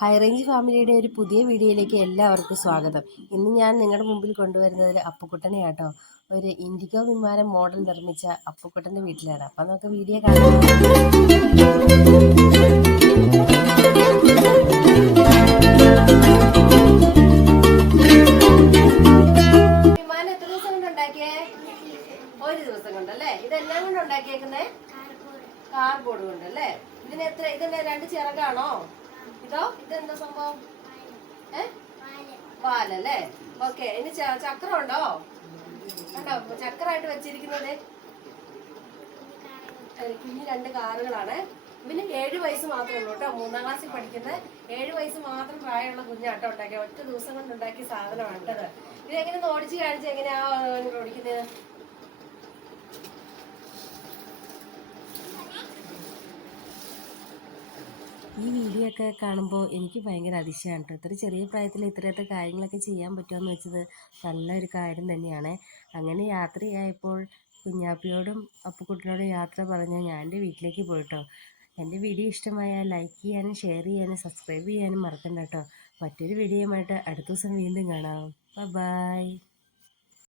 High range ഫാമിലിയുടെ ഒരു പുതിയ വീഡിയോയിലേക്ക് എല്ലാവർക്കും സ്വാഗതം. ഇന്ന് ഞാൻ നിങ്ങളുടെ മുമ്പിൽ കൊണ്ടുവരുന്നത് അപ്പുക്കുട്ടനെയാട്ടോ. ഒരു ഇൻഡിഗോ വിമാനം മോഡൽ നിർമ്മിച്ച അപ്പുക്കുട്ടന്റെ വീട്ടിലാണ്. അപ്പം നമുക്ക് വീഡിയോ കാണാം. വിമാനം എത്ര ദിവസം കൊണ്ട് ഒരു ദിവസം കൊണ്ടല്ലേ ഇതെല്ലാം കൊണ്ട് ഉണ്ടാക്കിയേക്കുന്നേ? കാർബോർഡ് കൊണ്ട് അല്ലേ ഇതിന് എത്ര ഇതിന്റെ രണ്ട് ചിറകാണോ? ഇതോ? ഇതെന്താ സംഭവം? ഏ? പാലല്ലേ ഓക്കെ ഇനി ചക്രം ഉണ്ടോ കണ്ടോ? ചക്രമായിട്ട് വെച്ചിരിക്കുന്നത്? കുഞ്ഞു രണ്ട് കാറുകളാണ്. ഇവന് ഏഴ് വയസ്സ് മാത്രമേ ഉള്ളൂ കേട്ടോ. മൂന്നാം ക്ലാസ്സിൽ പഠിക്കുന്ന ഏഴ് വയസ്സ് മാത്രം പ്രായമുള്ള കുഞ്ഞാട്ടോ ഉണ്ടാക്കിയ. ഒറ്റ ദിവസം കൊണ്ട് ഉണ്ടാക്കിയ സാധനമാണ് കേട്ടത് ഇത് എങ്ങനെ ഓടിച്ച് കാണിച്ച് എങ്ങനെയാ ഓടിക്കുന്നത്? ഈ വീഡിയോ ഒക്കെ കാണുമ്പോൾ എനിക്ക് ഭയങ്കര അതിശയമാണ് കേട്ടോ ഇത്ര ചെറിയ പ്രായത്തിൽ ഇത്രയൊക്കെ കാര്യങ്ങളൊക്കെ ചെയ്യാൻ പറ്റുമെന്ന് വെച്ചത് നല്ലൊരു കാര്യം തന്നെയാണ്. അങ്ങനെ യാത്രയായപ്പോൾ കുഞ്ഞാപ്പിയോടും അപ്പുക്കുട്ടിനോടും യാത്ര പറഞ്ഞ് ഞാൻ എന്റെ വീട്ടിലേക്ക് പോയിട്ടോ. എന്റെ വീഡിയോ ഇഷ്ടമായാൽ ലൈക്ക് ചെയ്യാനും ഷെയർ ചെയ്യാനും സബ്സ്ക്രൈബ് ചെയ്യാനും മറക്കണ്ട കേട്ടോ മറ്റൊരു വീഡിയോയുമായിട്ട് അടുത്ത ദിവസം വീണ്ടും കാണാം. ബൈ